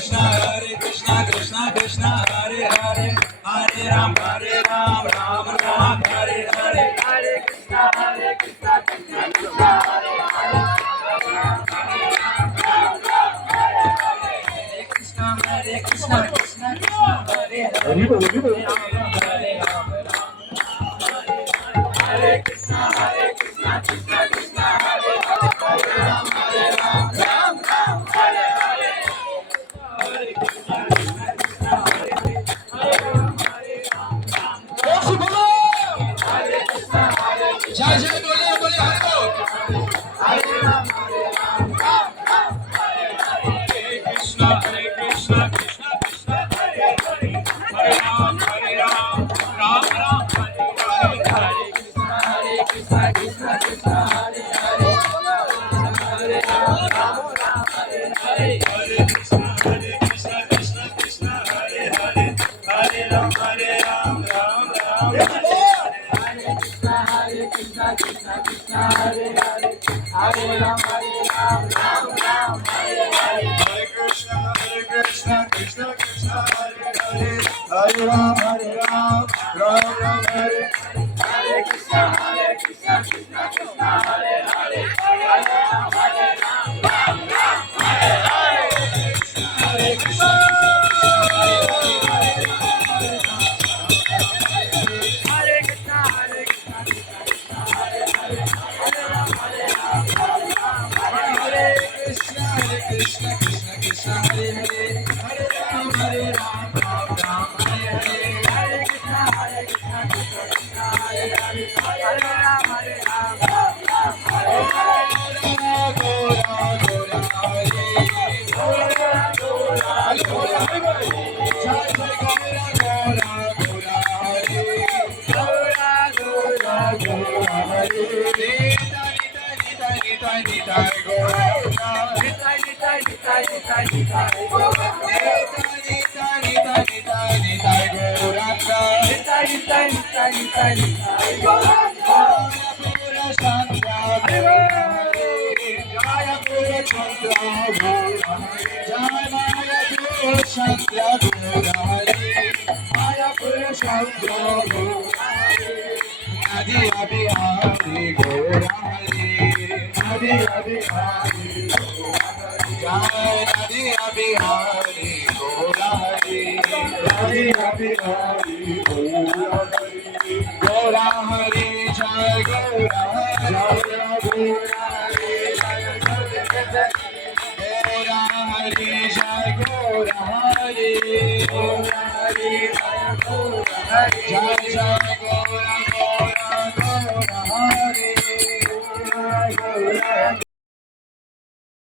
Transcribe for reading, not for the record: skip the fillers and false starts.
Krishna Krishna Krishna Hare Hare Hare Ram Ram Ram Hare Hare Hare Krishna Krishna Krishna Hare Hare Hare Krishna Krishna Krishna Hare Hare Hare Krishna Krishna Krishna Hare Hare Ram Ram Hare Hare जय जय बोले बोले हर हरे राम हरे Krishna Krishna Krishna Hare Hare Hare Ram Ram Ram Hare Hare Krishna Krishna Krishna Hare Hare Hare Ram Ram Hare Hare Hare Krishna Krishna Krishna Hare Hare Hare Ram Ram Ram Krishna Krishna Krishna Hare Hare Hare Ram Ram Ram Hare Hare Hare Krishna Krishna Krishna Hare Hare Hare Ram Ram Ram Hare Hare Krishna Krishna Krishna Hare Hare Hare Ram Ram Hare Hare Hare Krishna Krishna Krishna Krishna Hare Hare Hare Ram Ram Ram Hare Hare Hare Krishna Krishna Krishna Hare Hare Hare Ram Hare Gora Gora Hare Gora Gora Gora Jai Jai Gora Gora Gora Hare Gora Gora Gora Hare Nita Nita Gora Gora Hare Jai Gora Gora Hare Jai Gora Hare Jai Jai Gora